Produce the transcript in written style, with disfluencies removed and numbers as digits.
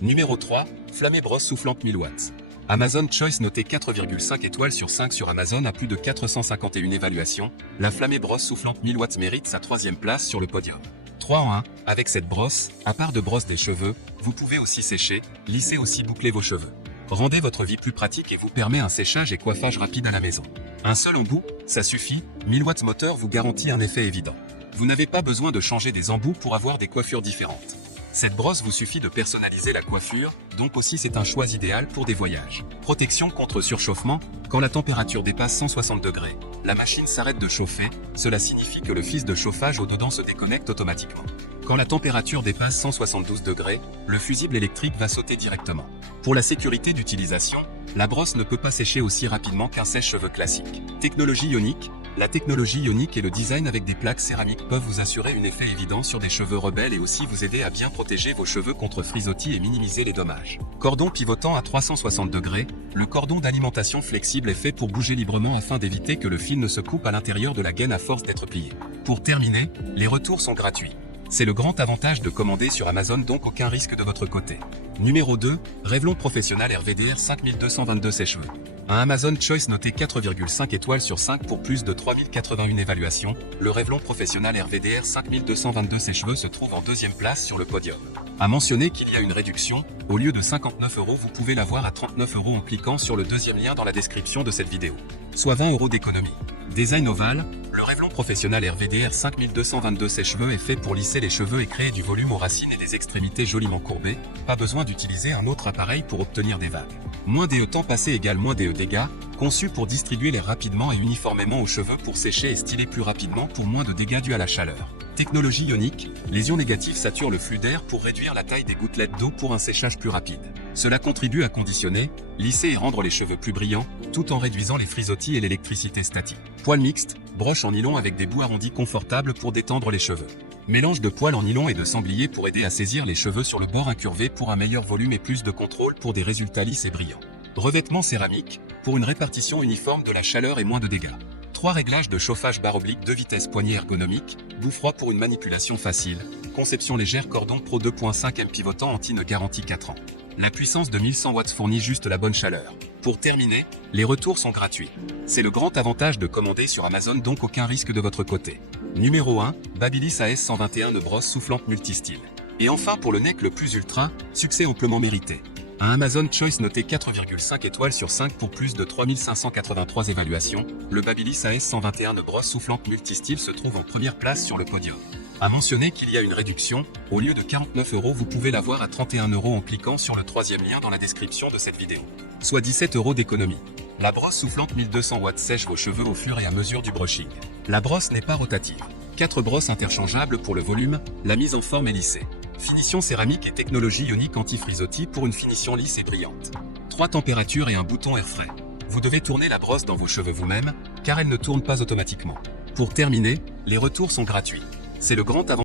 Numéro 3, Flamé brosse soufflante 1000 watts. Amazon Choice noté 4,5 étoiles sur 5 sur Amazon à plus de 451 évaluations, la Flamé brosse soufflante 1000 watts mérite sa 3e place sur le podium. 3 en 1, avec cette brosse, à part de brosse des cheveux, vous pouvez aussi sécher, lisser aussi boucler vos cheveux. Rendez votre vie plus pratique et vous permet un séchage et coiffage rapide à la maison. Un seul embout, ça suffit, 1000 watts moteur vous garantit un effet évident. Vous n'avez pas besoin de changer des embouts pour avoir des coiffures différentes. Cette brosse vous suffit de personnaliser la coiffure, donc aussi c'est un choix idéal pour des voyages. Protection contre surchauffement, quand la température dépasse 160 degrés, la machine s'arrête de chauffer, cela signifie que le fil de chauffage au-dedans se déconnecte automatiquement. Quand la température dépasse 172 degrés, le fusible électrique va sauter directement. Pour la sécurité d'utilisation, la brosse ne peut pas sécher aussi rapidement qu'un sèche-cheveux classique. Technologie ionique. La technologie ionique et le design avec des plaques céramiques peuvent vous assurer un effet évident sur des cheveux rebelles et aussi vous aider à bien protéger vos cheveux contre frisottis et minimiser les dommages. Cordon pivotant à 360 degrés, le cordon d'alimentation flexible est fait pour bouger librement afin d'éviter que le fil ne se coupe à l'intérieur de la gaine à force d'être plié. Pour terminer, les retours sont gratuits. C'est le grand avantage de commander sur Amazon, donc aucun risque de votre côté. Numéro 2, Revlon Professionnel RVDR 5222 sèche-cheveux. Un Amazon Choice noté 4,5 étoiles sur 5 pour plus de 3081 évaluations, le Revlon Professionnel RVDR 5222 sèche-cheveux se trouve en 2e place sur le podium. À mentionner qu'il y a une réduction, au lieu de 59 €, vous pouvez l'avoir à 39 € en cliquant sur le 2e lien dans la description de cette vidéo. Soit 20 € d'économie. Design ovale, le Revlon Professionnel RVDR 5222 sèche-cheveux est fait pour lisser les cheveux et créer du volume aux racines et des extrémités joliment courbées, pas besoin d'utiliser un autre appareil pour obtenir des vagues. Moins DE temps passé égale moins DE dégâts, conçu pour distribuer l'air rapidement et uniformément aux cheveux pour sécher et styler plus rapidement pour moins de dégâts dus à la chaleur. Technologie ionique, les ions négatifs saturent le flux d'air pour réduire la taille des gouttelettes d'eau pour un séchage plus rapide. Cela contribue à conditionner, lisser et rendre les cheveux plus brillants, tout en réduisant les frisottis et l'électricité statique. Poil mixte, broche en nylon avec des bouts arrondis confortables pour détendre les cheveux. Mélange de poils en nylon et de sanglier pour aider à saisir les cheveux sur le bord incurvé pour un meilleur volume et plus de contrôle pour des résultats lisses et brillants. Revêtement céramique, pour une répartition uniforme de la chaleur et moins de dégâts. 3 réglages de chauffage barre oblique 2 vitesses poignée ergonomique, bout froid pour une manipulation facile, conception légère cordon Pro 2.5 M pivotant anti-nœud garantie 4 ans. La puissance de 1100 watts fournit juste la bonne chaleur. Pour terminer, les retours sont gratuits. C'est le grand avantage de commander sur Amazon, donc aucun risque de votre côté. Numéro 1, Babyliss AS 121 de brosse soufflante multistyle. Et enfin pour le neck le plus ultra, succès amplement mérité. Un Amazon Choice noté 4,5 étoiles sur 5 pour plus de 3583 évaluations, le Babyliss AS 121 de brosse soufflante multistyle se trouve en 1re place sur le podium. À mentionner qu'il y a une réduction, au lieu de 49 €, vous pouvez l'avoir à 31 € en cliquant sur le 3e lien dans la description de cette vidéo. Soit 17 € d'économie. La brosse soufflante 1200 watts sèche vos cheveux au fur et à mesure du brushing. La brosse n'est pas rotative. 4 brosses interchangeables pour le volume, la mise en forme est lissée. Finition céramique et technologie ionique anti-frisottis pour une finition lisse et brillante. 3 températures et un bouton air frais. Vous devez tourner la brosse dans vos cheveux vous-même, car elle ne tourne pas automatiquement. Pour terminer, les retours sont gratuits. C'est le grand avantage.